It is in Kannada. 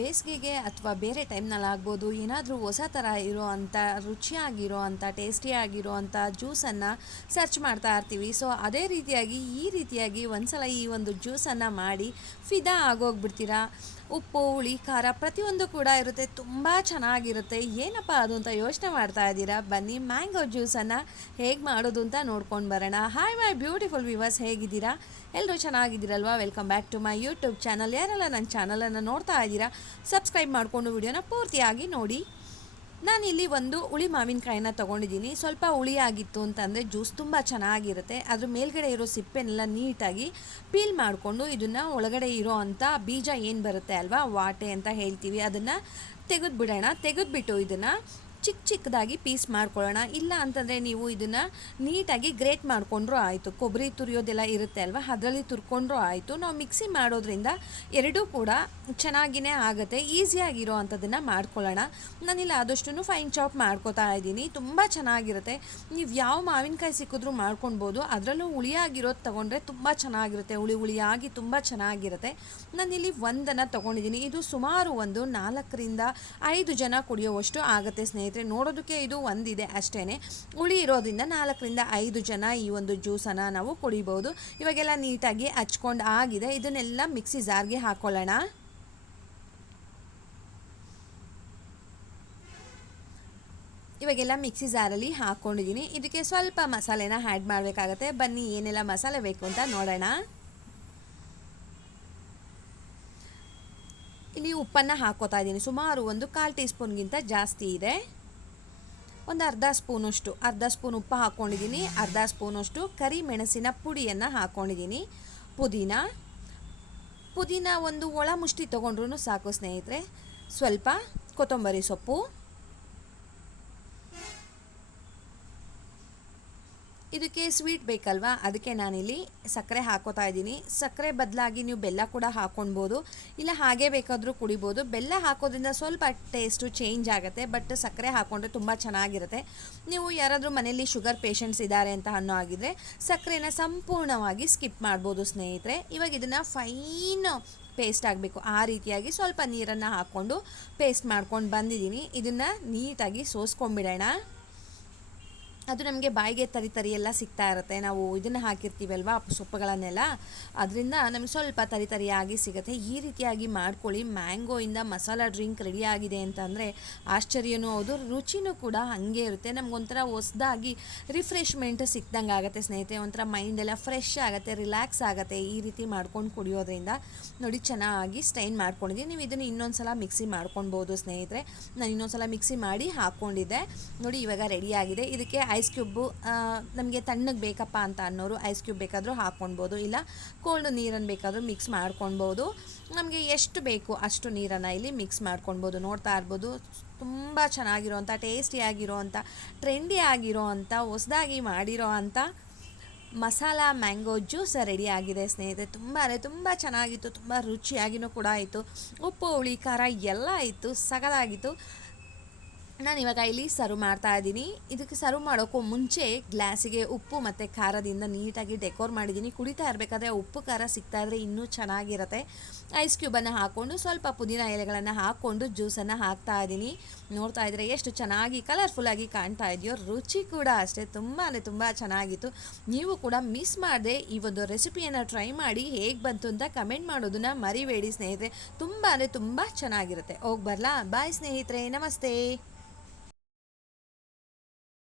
ಬೇಸಿಗೆಗೆ ಅಥವಾ ಬೇರೆ ಟೈಮ್ನಲ್ಲಿ ಆಗ್ಬೋದು, ಏನಾದರೂ ಹೊಸ ಥರ ಇರೋ ಅಂಥ ರುಚಿಯಾಗಿರೋ ಅಂಥ ಟೇಸ್ಟಿಯಾಗಿರೋ ಅಂಥ ಜ್ಯೂಸನ್ನು ಸರ್ಚ್ ಮಾಡ್ತಾ ಇರ್ತೀವಿ. ಸೊ ಅದೇ ರೀತಿಯಾಗಿ ಈ ರೀತಿಯಾಗಿ ಒಂದ್ಸಲ ಈ ಒಂದು ಜ್ಯೂಸನ್ನು ಮಾಡಿ ಫಿದಾ ಆಗೋಗ್ಬಿಡ್ತೀರಾ. ಉಪ್ಪು, ಹುಳಿ, ಖಾರ ಪ್ರತಿಯೊಂದು ಕೂಡ ಇರುತ್ತೆ, ತುಂಬ ಚೆನ್ನಾಗಿರುತ್ತೆ. ಏನಪ್ಪ ಅದು ಅಂತ ಯೋಚನೆ ಮಾಡ್ತಾ ಇದ್ದೀರಾ? ಬನ್ನಿ ಮ್ಯಾಂಗೋ ಜ್ಯೂಸನ್ನು ಹೇಗೆ ಮಾಡೋದು ಅಂತ ನೋಡ್ಕೊಂಡು ಬರೋಣ. ಹಾಯ್ ಮೈ ಬ್ಯೂಟಿಫುಲ್ ವ್ಯೂವರ್ಸ್, ಹೇಗಿದ್ದೀರಾ? ಎಲ್ಲರೂ ಚೆನ್ನಾಗಿದ್ದೀರಲ್ವಾ? Welcome back to my YouTube channel. ಯಾರೆಲ್ಲ ನನ್ನ ಚಾನಲನ್ನು ನೋಡ್ತಾ ಇದ್ದೀರಾ, ಸಬ್ಸ್ಕ್ರೈಬ್ ಮಾಡಿಕೊಂಡು ವಿಡಿಯೋನ ಪೂರ್ತಿಯಾಗಿ ನೋಡಿ. ನಾನಿಲ್ಲಿ ಒಂದು ಹುಳಿ ಮಾವಿನಕಾಯಿನ ತೊಗೊಂಡಿದ್ದೀನಿ. ಸ್ವಲ್ಪ ಹುಳಿಯಾಗಿತ್ತು ಅಂತಂದರೆ ಜ್ಯೂಸ್ ತುಂಬ ಚೆನ್ನಾಗಿರುತ್ತೆ. ಅದ್ರ ಮೇಲ್ಗಡೆ ಇರೋ ಸಿಪ್ಪೆನೆಲ್ಲ ನೀಟಾಗಿ ಪೀಲ್ ಮಾಡಿಕೊಂಡು ಇದನ್ನು ಒಳಗಡೆ ಇರೋ ಅಂಥ ಬೀಜ ಏನು ಬರುತ್ತೆ ಅಲ್ವಾ, ವಾಟೆ ಅಂತ ಹೇಳ್ತೀವಿ, ಅದನ್ನು ತೆಗೆದುಬಿಡೋಣ. ತೆಗೆದುಬಿಟ್ಟು ಇದನ್ನು ಚಿಕ್ಕದಾಗಿ ಪೀಸ್ ಮಾಡ್ಕೊಳ್ಳೋಣ. ಇಲ್ಲ ಅಂತಂದರೆ ನೀವು ಇದನ್ನು ನೀಟಾಗಿ ಗ್ರೇಟ್ ಮಾಡಿಕೊಂಡ್ರೂ ಆಯಿತು. ಕೊಬ್ಬರಿ ತುರಿಯೋದೆಲ್ಲ ಇರುತ್ತೆ ಅಲ್ವಾ, ಅದರಲ್ಲಿ ತುರ್ಕೊಂಡ್ರೂ ಆಯಿತು. ನಾವು ಮಿಕ್ಸಿ ಮಾಡೋದ್ರಿಂದ ಎರಡೂ ಕೂಡ ಚೆನ್ನಾಗಿಯೇ ಆಗುತ್ತೆ. ಈಸಿಯಾಗಿರೋ ಅಂಥದ್ದನ್ನು ಮಾಡ್ಕೊಳ್ಳೋಣ. ನಾನಿಲ್ಲ ಆದಷ್ಟು ಫೈನ್ ಚಾಪ್ ಮಾಡ್ಕೋತಾ ಇದ್ದೀನಿ. ತುಂಬ ಚೆನ್ನಾಗಿರುತ್ತೆ. ನೀವು ಯಾವ ಮಾವಿನಕಾಯಿ ಸಿಕ್ಕಿದ್ರೂ ಮಾಡ್ಕೊಳ್ಬೋದು. ಅದರಲ್ಲೂ ಹುಳಿಯಾಗಿರೋದು ತೊಗೊಂಡ್ರೆ ತುಂಬ ಚೆನ್ನಾಗಿರುತ್ತೆ. ಹುಳಿಯಾಗಿ ತುಂಬ ಚೆನ್ನಾಗಿರುತ್ತೆ. ನಾನಿಲ್ಲಿ ಒಂದನ್ನು ತೊಗೊಂಡಿದ್ದೀನಿ. ಇದು ಸುಮಾರು ಒಂದು 4ರಿಂದ 5 ಜನ ಕುಡಿಯೋವಷ್ಟು ಆಗುತ್ತೆ ಸ್ನೇಹಿತರೆ. ನೋಡೋದಕ್ಕೆ ಇದು ಒಂದಿದೆ ಅಷ್ಟೇ. ಹುಳಿ ಇರೋದ್ರಿಂದ 4ರಿಂದ 5 ಜನ ಈ ಒಂದು ಜ್ಯೂಸನ್ನು ನಾವು ಕುಡಿಬೋದು. ಇವಾಗೆಲ್ಲ ನೀಟಾಗಿ ಹಚ್ಕೊಂಡು ಆಗಿದೆ. ಇದನ್ನೆಲ್ಲ ಮಿಕ್ಸಿ ಜಾರ್ಗೆ ಹಾಕೊಳ್ಳೋಣ. ಇವಾಗೆಲ್ಲ ಮಿಕ್ಸಿ ಜಾರಲ್ಲಿ ಹಾಕ್ಕೊಂಡಿದ್ದೀನಿ. ಇದಕ್ಕೆ ಸ್ವಲ್ಪ ಮಸಾಲೆನ ಆ್ಯಡ್ ಮಾಡಬೇಕಾಗತ್ತೆ. ಬನ್ನಿ ಏನೆಲ್ಲ ಮಸಾಲೆ ಬೇಕು ಅಂತ ನೋಡೋಣ. ಇಲ್ಲಿ ಉಪ್ಪನ್ನು ಹಾಕೋತಾ ಇದ್ದೀನಿ. ಸುಮಾರು ಒಂದು 1/4 ಟೀ ಸ್ಪೂನ್ಗಿಂತ ಜಾಸ್ತಿ ಇದೆ. ಒಂದು ಅರ್ಧ ಸ್ಪೂನ್ ಉಪ್ಪು ಹಾಕ್ಕೊಂಡಿದ್ದೀನಿ. ಅರ್ಧ ಸ್ಪೂನಷ್ಟು ಕರಿಮೆಣಸಿನ ಪುಡಿಯನ್ನು ಹಾಕ್ಕೊಂಡಿದ್ದೀನಿ. ಪುದೀನ ಒಂದು ಒಳ ಮುಷ್ಟಿ ತೊಗೊಂಡ್ರೂ ಸಾಕು ಸ್ನೇಹಿತರೆ. ಸ್ವಲ್ಪ ಕೊತ್ತಂಬರಿ ಸೊಪ್ಪು, ಇದಕ್ಕೆ ಸ್ವೀಟ್ ಬೇಕಲ್ವಾ, ಅದಕ್ಕೆ ನಾನಿಲ್ಲಿ ಸಕ್ಕರೆ ಹಾಕೋತಾ ಇದ್ದೀನಿ. ಸಕ್ಕರೆ ಬದಲಾಗಿ ನೀವು ಬೆಲ್ಲ ಕೂಡ ಹಾಕ್ಕೊಳ್ಬೋದು, ಇಲ್ಲ ಹಾಗೆ ಬೇಕಾದರೂ ಕುಡಿಬೋದು. ಬೆಲ್ಲ ಹಾಕೋದ್ರಿಂದ ಸ್ವಲ್ಪ ಟೇಸ್ಟು ಚೇಂಜ್ ಆಗುತ್ತೆ, ಬಟ್ ಸಕ್ಕರೆ ಹಾಕ್ಕೊಂಡ್ರೆ ತುಂಬ ಚೆನ್ನಾಗಿರುತ್ತೆ. ನೀವು ಯಾರಾದರೂ ಮನೇಲಿ ಶುಗರ್ ಪೇಷಂಟ್ಸ್ ಇದ್ದಾರೆ ಅಂತ ಅನ್ನೋ ಆಗಿದ್ರೆ ಸಕ್ಕರೆನ ಸಂಪೂರ್ಣವಾಗಿ ಸ್ಕಿಪ್ ಮಾಡ್ಬೋದು ಸ್ನೇಹಿತರೆ. ಇವಾಗ ಇದನ್ನು ಫೈನ್ ಪೇಸ್ಟ್ ಆಗಬೇಕು. ಆ ರೀತಿಯಾಗಿ ಸ್ವಲ್ಪ ನೀರನ್ನು ಹಾಕ್ಕೊಂಡು ಪೇಸ್ಟ್ ಮಾಡ್ಕೊಂಡು ಬಂದಿದ್ದೀನಿ. ಇದನ್ನು ನೀಟಾಗಿ ಸೋಸ್ಕೊಂಡ್ಬಿಡೋಣ. ಅದು ನಮಗೆ ಬಾಯಿಗೆ ತರಿ ಎಲ್ಲ ಸಿಗ್ತಾ ಇರುತ್ತೆ. ನಾವು ಇದನ್ನು ಹಾಕಿರ್ತೀವಲ್ವ ಸೊಪ್ಪುಗಳನ್ನೆಲ್ಲ, ಅದರಿಂದ ನಮಗೆ ಸ್ವಲ್ಪ ತರಿಯಾಗಿ ಸಿಗುತ್ತೆ. ಈ ರೀತಿಯಾಗಿ ಮಾಡ್ಕೊಳ್ಳಿ. ಮ್ಯಾಂಗೋಯಿಂದ ಮಸಾಲ ಡ್ರಿಂಕ್ ರೆಡಿಯಾಗಿದೆ ಅಂತಂದರೆ ಆಶ್ಚರ್ಯನೂ ಹೌದು, ರುಚಿನೂ ಕೂಡ ಹಾಗೆ ಇರುತ್ತೆ. ನಮಗೊಂಥರ ಹೊಸದಾಗಿ ರಿಫ್ರೆಶ್ಮೆಂಟ್ ಸಿಕ್ದಂಗೆ ಆಗುತ್ತೆ ಸ್ನೇಹಿತರೆ. ಒಂಥರ ಮೈಂಡೆಲ್ಲ ಫ್ರೆಶ್ ಆಗುತ್ತೆ, ರಿಲ್ಯಾಕ್ಸ್ ಆಗುತ್ತೆ ಈ ರೀತಿ ಮಾಡ್ಕೊಂಡು ಕುಡಿಯೋದ್ರಿಂದ. ನೋಡಿ ಚೆನ್ನಾಗಿ ಸ್ಟೈನ್ ಮಾಡ್ಕೊಂಡಿದ್ದೀನಿ. ನೀವು ಇದನ್ನು ಇನ್ನೊಂದು ಸಲ ಮಿಕ್ಸಿ ಮಾಡ್ಕೊಳ್ಬೋದು ಸ್ನೇಹಿತರೆ. ನಾನು ಇನ್ನೊಂದು ಸಲ ಮಿಕ್ಸಿ ಮಾಡಿ ಹಾಕ್ಕೊಂಡಿದ್ದೆ. ನೋಡಿ ಇವಾಗ ರೆಡಿಯಾಗಿದೆ. ಇದಕ್ಕೆ ಐಸ್ ಕ್ಯೂಬು ನಮಗೆ ತಣ್ಣಗೆ ಬೇಕಪ್ಪ ಅಂತ ಅನ್ನೋರು ಐಸ್ ಕ್ಯೂಬ್ ಬೇಕಾದರೂ ಹಾಕ್ಕೊಳ್ಬೋದು, ಇಲ್ಲ ಕೋಲ್ಡ್ ನೀರನ್ನು ಬೇಕಾದರೂ ಮಿಕ್ಸ್ ಮಾಡ್ಕೊಳ್ಬೋದು. ನಮಗೆ ಎಷ್ಟು ಬೇಕು ಅಷ್ಟು ನೀರನ್ನು ಇಲ್ಲಿ ಮಿಕ್ಸ್ ಮಾಡ್ಕೊಳ್ಬೋದು. ನೋಡ್ತಾ ಇರ್ಬೋದು, ತುಂಬ ಚೆನ್ನಾಗಿರೋವಂಥ, ಟೇಸ್ಟಿಯಾಗಿರೋವಂಥ, ಟ್ರೆಂಡಿ ಆಗಿರೋವಂಥ, ಹೊಸದಾಗಿ ಮಾಡಿರೋ ಅಂಥ ಮಸಾಲ ಮ್ಯಾಂಗೋ ಜ್ಯೂಸ್ ರೆಡಿ ಆಗಿದೆ ಸ್ನೇಹಿತರೆ. ತುಂಬ ಚೆನ್ನಾಗಿತ್ತು, ತುಂಬ ರುಚಿಯಾಗಿಯೂ ಕೂಡ ಆಯಿತು. ಉಪ್ಪು, ಹುಳಿ, ಖಾರ ಎಲ್ಲ ಇತ್ತು, ಸಗದಾಗಿತ್ತು. ನಾನು ಇವಾಗ ಇಲ್ಲಿ ಸರ್ವ್ ಮಾಡ್ತಾ ಇದ್ದೀನಿ. ಇದಕ್ಕೆ ಸರ್ವ್ ಮಾಡೋಕ್ಕೂ ಮುಂಚೆ ಗ್ಲಾಸಿಗೆ ಉಪ್ಪು ಮತ್ತು ಖಾರದಿಂದ ನೀಟಾಗಿ ಡೆಕೋರ್ ಮಾಡಿದ್ದೀನಿ. ಕುಡಿತಾ ಇರಬೇಕಾದ್ರೆ ಉಪ್ಪು ಖಾರ ಸಿಗ್ತಾ ಇದ್ದರೆ ಇನ್ನೂ ಚೆನ್ನಾಗಿರುತ್ತೆ. ಐಸ್ ಕ್ಯೂಬನ್ನು ಹಾಕ್ಕೊಂಡು ಸ್ವಲ್ಪ ಪುದೀನ ಎಲೆಗಳನ್ನು ಹಾಕ್ಕೊಂಡು ಜ್ಯೂಸನ್ನು ಹಾಕ್ತಾ ಇದ್ದೀನಿ. ನೋಡ್ತಾ ಇದ್ದರೆ ಎಷ್ಟು ಚೆನ್ನಾಗಿ ಕಲರ್ಫುಲ್ಲಾಗಿ ಕಾಣ್ತಾ ಇದೆಯೋ, ರುಚಿ ಕೂಡ ಅಷ್ಟೇ ತುಂಬ ಚೆನ್ನಾಗಿತ್ತು. ನೀವು ಕೂಡ ಮಿಸ್ ಮಾಡದೆ ಈ ಒಂದು ರೆಸಿಪಿಯನ್ನು ಟ್ರೈ ಮಾಡಿ ಹೇಗೆ ಬಂತು ಅಂತ ಕಮೆಂಟ್ ಮಾಡೋದನ್ನು ಮರಿಬೇಡಿ ಸ್ನೇಹಿತರೆ. ತುಂಬ ಚೆನ್ನಾಗಿರುತ್ತೆ. ಹೋಗಿ ಬರಲಾ? ಬಾಯ್ ಸ್ನೇಹಿತರೆ, ನಮಸ್ತೆ.